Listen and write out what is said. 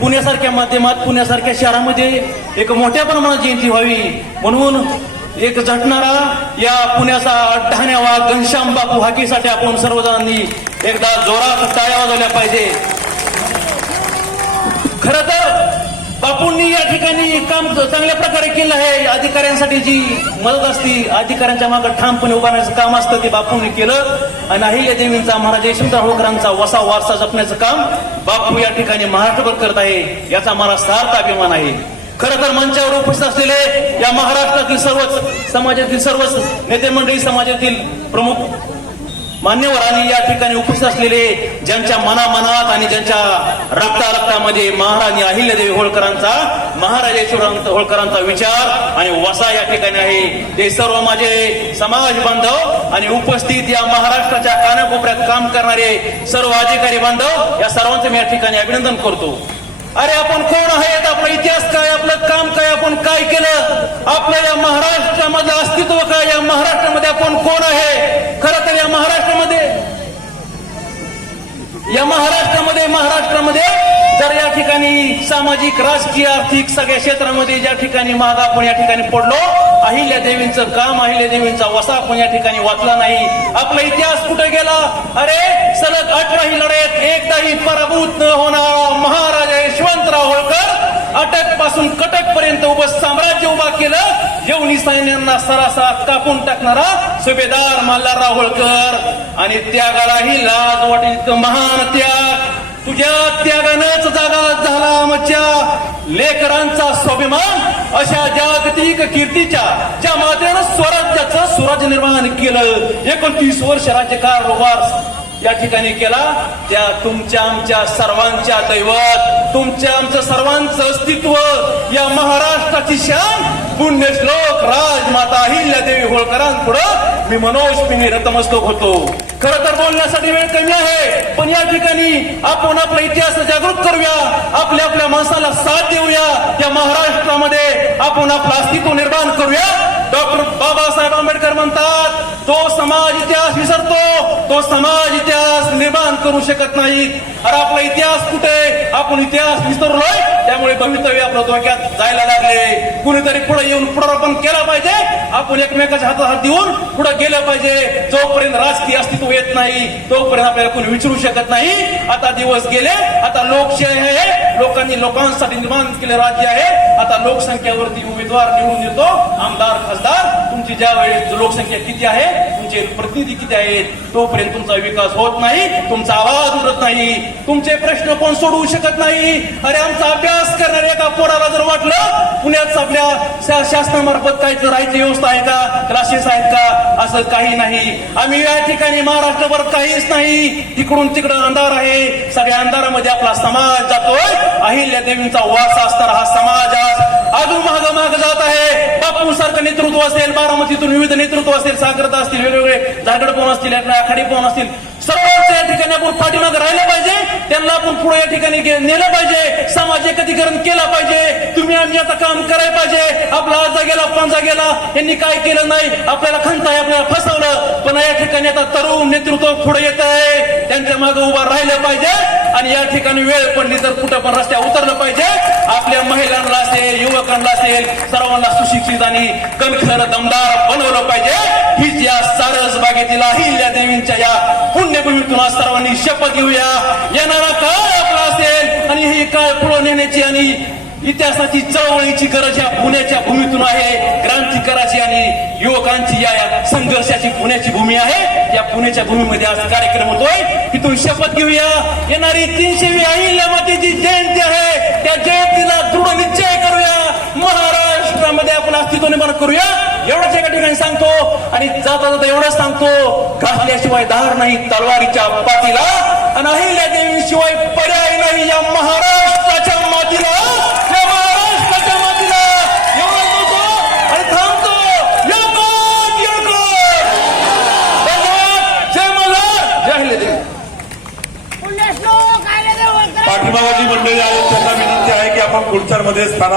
पुण्यासारख्या माध्यमात पुण्यासारख्या शहरामध्ये एक मोठ्या प्रमाणात जयंती व्हावी म्हणून एक झटणारा या पुण्याचा ढाण्यावा घनश्याम बापू हाकीसाठी आपण सर्वजणांनी एकदा जोरात टाळ्या वाजवल्या पाहिजे। खरं तर बापूंनी या ठिकाणी काम चांगल्या प्रकारे केलं आहे। अधिकाऱ्यांसाठी जी मदत असती, अधिकाऱ्यांच्या मागे ठामपणे उभारण्याचं काम असतं ते बापूंनी केलं आणि अहिल्यादेवींचा महाराज यशवंतराव होळकरांचा वसा वारसा जपण्याचं काम बापू या ठिकाणी महाराष्ट्रभर करत आहे, याचा मला सार्थ अभिमान आहे। खरं तर मंचावर उपस्थित असलेले या महाराष्ट्रातील सर्वच समाजातील सर्वच नेते मंडळी, समाजातील प्रमुख मान्यवर आणि या ठिकाणी उपस्थित असलेले ज्यांच्या मनामनात आणि ज्यांच्या रक्तारक्तामध्ये महाराणी अहिल्यादेवी होळकरांचा, महाराज यशवंतराव होळकरांचा विचार आणि वसा या ठिकाणी आहे, ते सर्व माझे समाज बांधव आणि उपस्थित या महाराष्ट्राच्या कानाकोपऱ्यात काम करणारे सर्व अधिकारी बांधव, या सर्वांचं मी या ठिकाणी अभिनंदन करतो। अरे आपण कोण आहेत, आपला इतिहास काय, आपलं काम काय, आपण काय केलं, आपल्या या महाराष्ट्रामधलं अस्तित्व काय, या महाराष्ट्रामध्ये आपण कोण आहे। खरं तर या महाराष्ट्रामध्ये जर या ठिकाणी सामाजिक, राजकीय, आर्थिक सगळ्या क्षेत्रामध्ये ज्या ठिकाणी महाग आपण या ठिकाणी पडलो, अहिल्यादेवींचं काम, अहिल्यादेवींचा वसा आपण या ठिकाणी वाचला नाही। आपला इतिहास कुठे गेला? अरे सलग 18ही लढाईत एकदाही पराभूत न होणारा महाराजा यशवंतराव होळकर अटक पासून कटक पर्यंत उभं साम्राज्य उभा केलं, येऊनी सैन्यांना सरासर कापून टाकणारा सुभेदार मल्हारराव होळकर आणि त्यागालाही लाज वाटेल महान त्याग, तुझ्या त्यागानंच जागा झाला आमच्या लेकरांचा स्वाभिमान, अशा जागतिक कीर्तीच्या ज्या मातेनं स्वराज्याचं स्वराज्य निर्माण केलं, 29 वर्ष राज्यकारभार या ठिकाणी केला, त्या तुमच्या आमच्या सर्वांच्या दैवत, तुमच्या आमचं सर्वांचं अस्तित्व, या महाराष्ट्राची शान, पुण्यश्लोक राजमाता अहिल्यादेवी होळकरांपुढं मी मनोजपणे नतमस्तक होतो। खरं तर बोलण्यासाठी वेळ कमी आहे, पण या ठिकाणी आपण आपला इतिहास जागृत करूया, आपल्या आपल्या माणसाला साथ देऊया, या महाराष्ट्रामध्ये आपण आपलं अस्तित्व निर्माण करूया। डॉक्टर बाबासाहेब आंबेडकर म्हणतात, तो समाज इतिहास विसरतो, तो समाज इतिहास निर्माण करू शकत नाही। अरे आपला इतिहास कुठे, आपण इतिहास विसरलोय, त्यामुळे भवितव्य आपल्या डोक्यात जायला लागले। कुणीतरी पुढे येऊन पुढारपण केला पाहिजे, आपण एकमेकाच्या हातात हात देऊन पुढे गेलं पाहिजे। जोपर्यंत राजकीय अस्तित्व येत नाही तोपर्यंत आपल्याला कोणी विचारू शकत नाही। आता दिवस गेले, आता लोकशाही आहे, लोकांनी लोकांसाठी निर्माण केले राज्य आहे, आता लोकसंख्येवरती उमेदवार निवडून येतो, आमदार खासदार, तुमची ज्या वेळेस लोकसंख्या किती आहे, तुमचे प्रतिनिधी किती आहेत, तोपर्यंत तुमचा विकास होत नाही, तुमचा आवाज उठत नाही, तुमचे प्रश्न कोण सोडवू शकत नाही। अरे आमचा अभ्यास करणाऱ्या एका पोराला जर वाटलं पुण्यात आपल्या शासनामार्फत काही राहायची व्यवस्था आहे का, क्लासेस आहेत का, असं काही नाही। आम्ही या ठिकाणी महाराष्ट्रभर काहीच नाही, तिकडून तिकडं अंधार आहे, सगळ्या अंधारामध्ये आपला समाज जातोय। अहिल्यादेवींचा वारसा असताना हा समाज अजून माग जात आहे। बापू सारखं नेतृत्व असेल, बारामतीतून विविध नेतृत्व असेल, सागरता असतील, वेगवेगळे झारगड पवन असतील, आखाडी पवन असतील, सर्वांच्या या ठिकाणी आपण पाठीमागे राहिलं पाहिजे, त्यांना आपण पुढे या ठिकाणी नेलं पाहिजे, समाज एकत्रीकरण केलं पाहिजे। तुम्ही आम्ही आता काम करायला पाहिजे। आपला आज गेला पंजा गेला, यांनी काय केलं नाही, आपल्याला खंत आहे, आपल्याला फसवलं, पण या ठिकाणी आता तरुण नेतृत्व पुढे येत आहे, त्यांच्या मागे उभा राहिलं पाहिजे आणि या ठिकाणी वेळ पडली तर कुठं पण रस्त्यावर उतरलं पाहिजे। आपल्या महिलांना असेल, युवकांना असेल, सर्वांना सुशिक्षित आणि कणखर दमदार बनवलं पाहिजे। हीच या सारस बागेतील अहिल्यादेवींच्या या पुण्यभूमीतून आज सर्वांनी शपथ घेऊया। येणारा काळ आपला असेल आणि ही काळ पुढे नेण्याची आणि इतिहासाची चळवळीची गरज या पुण्याच्या भूमीतून आहे, क्रांतिकाराची आणि युवकांची या संघर्षाची पुण्याची भूमी आहे। या पुण्याच्या भूमीमध्ये आज कार्यक्रम होतोय, तिथून शपथ घेऊया। येणारी 300वी अहिल्यामातेची जयंती आहे, त्या जयंतीला दृढ निश्चय करूया, महाराष्ट्रामध्ये आपण अस्तित्व निर्माण करूया, एवढंच एका ठिकाणी सांगतो आणि जाता जाता एवढंच सांगतो, घातल्याशिवाय धार नाही तलवारीच्या पाठीला आणि अहिल्यादेवीशिवाय पर्याय नाही या महाराष्ट्राच्या मातीला, या महाराष्ट्राच्या मातीला। एवढं बोलतो आणि थांबतो। जय मल्हार, जय अहिल्यादेवी। पाठीमागाची मंडळी आहेत, त्यांना विनंती आहे की आपण खुर्च्यांमध्ये स्थान